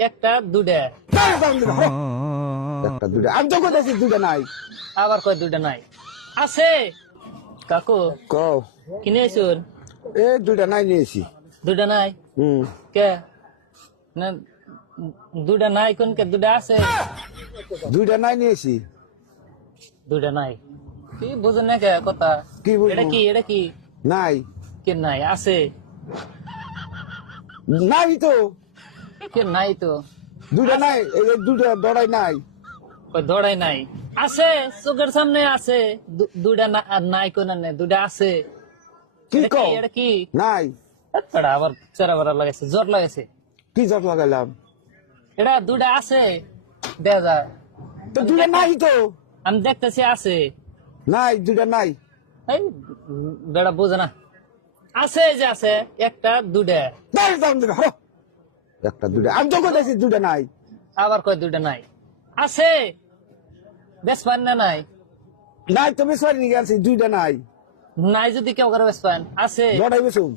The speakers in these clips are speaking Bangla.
একটা দুটা একটা দুইটা আমি তো কোথাছি দুইটা নাই আবার কয় দুটা নাই আছে কাকু কও কিনে আইসুন এ দুইটা নাই নিয়েছি দুটা নাই কে না দুটা নাই কোন কে দুটা আছে দুইটা নাই নিয়েছি দুটা নাই কি বুঝুন না কে কথা কি বুঝবো? এটা কি নাই কে নাই আছে নাই তো কে নাই তো দুইটা নাই এই যে দুইটা দড়াই নাই কই দৌড়াই নাই আছে চোখের সামনে আছে দুটা নাই কোন নাই দুটা আছে কি কও এটা কি নাই তাড়া আবার চেরা বেড়া লাগাইছে জ্বর লাগাইছে কি জট লাগাইলাম এটা দুটা আছে দেখা যায় তো দুইটা নাই তো আমি দেখতেছি আছে নাই দুইটা নাই এই বেড়া বোঝে না আছে যে আছে একটা দুটা নাই দাম দিবে হো একটা দুইটা আমি তো কোথাছি দুইটা নাই আবার কয় দুটা নাই আছে বেশ পান না নাই নাই তুমি সরি গেছি দুইটা নাই নাই যদি কেউ করে বেশ পান আছে দড়াই বেসুম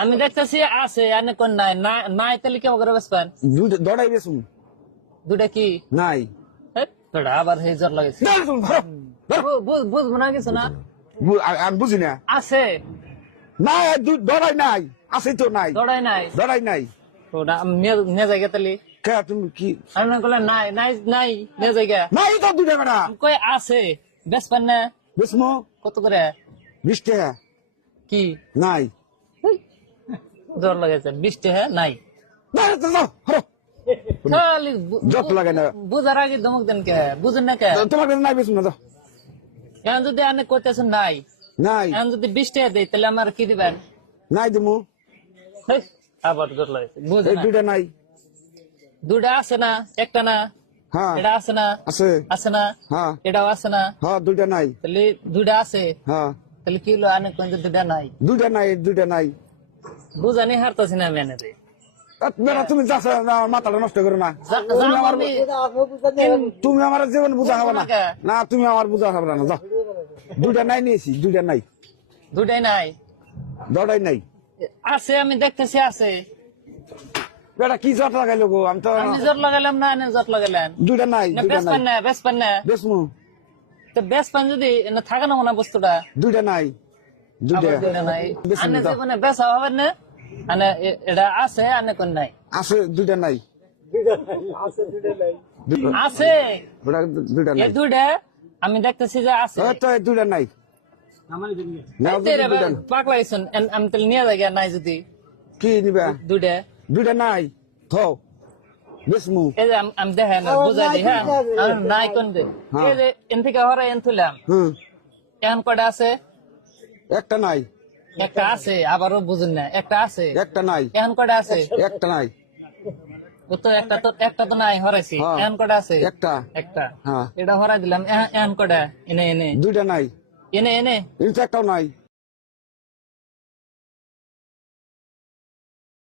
আমি দেখতেছি আছে আনে কোন নাই নাই তাহলে কেউ করে বেশ পান দুইটা দড়াই বেসুম দুটা কি নাই এই, বেড়া আবার হে জ্বর লাগাইছে দাঁড় তুমি ধরো ধরো। বুঝবো না কিছু না আমি বুঝি না আছে নাই দড়াই নাই আছে তো নাই দৌড়াই নাই দড়াই নাই ওটা নিয়ে জায়গা তাহলে কে তুমি কি আমি না করলে নাই নাই নাই নিয়ে জায়গা নাই তো দুইটা বেড়া কই আছে বেশ পান না বেসমো কত করে 20 টাকা কি নাই জ্বর লাগাইছে 20 টাকা নাই দাঁড় তো দাও হরো খালি জট লাগে না বুঝার আগে ধমক দেন কে বুঝেন না কে তোমার কাছে নাই বেসুম না দাও এখন যদি আপনি কইতেছেন নাই নাই এখন যদি 20 টাকা দেই তাহলে আমার কি দিবেন নাই দিমু হেই, আবার জ্বর লাগাইছে বুঝেন এই না। দুইটা নাই দুটা আছে না একটা না হ্যাঁ এটা আছে না আছে আছে না হ্যাঁ এটাও আছে না হ্যাঁ দুইটা নাই তাহলে দুটা আছে হ্যাঁ তাহলে কি হলো আনে কোন দুটা নাই দুইটা নাই বুঝানি হারতাছি না আমি এনে দেই বেড়া তুমি যাচ্ছ আমার মাথাটা নষ্ট করো না তুমি আমার তুমি আমার জীবন বুঝা হবে না না তুমি আমার বুঝা হবে না যাও দুইটা নাই নিয়েছি দুইটা নাই দুটাই নাই দড়াই নাই আছে আমি দেখতেছি আছে বেটা কি জট লাগাইলো গো আমি তো আমি জট লাগাইলাম না এনে জট লাগাইলেন দুইটা নাই না দুইটা বেশ নাই পান না বেশ পান না বেসমু তো বেশ পান যদি এনে থাকে না মনে হয় বস্তুটা দুইটা নাই দুইটা আবার দুইটা নাই বেশ আনে দাও। জীবনে বেশ হবে না আনে এটা আছে আনে কোন নাই আছে দুইটা নাই আছে বেটা দুইটা এই নাই দুইটা আমি দেখতেছি যে আছে এই তো এই দুইটা নাই নাও এই তেরে দুইটা পাক লাগাইছেন আমি তাহলে নিয়ে যাই নাই যদি কি নিবা দুইটা দুইটা নাই থো বেসমু এই যে আমি দেখেন বুঝাই দিই হ্যাঁ আমি নাই কোন দে হ্যাঁ। এই যে এন থেকে হরে এন তুলাম হুম এখন কটা আছে একটা নাই একটা আছে আবারও বুঝুন না একটা আছে একটা নাই এখন কটা আছে একটা নাই ও তো একটা তো নাই হরাইছি হ্যাঁ। এখন কটা আছে একটা একটা হ্যাঁ এটা হরাই দিলাম এখন কটা এনে এনে দুইটা নাই এনে এনে এটা একটাও নাই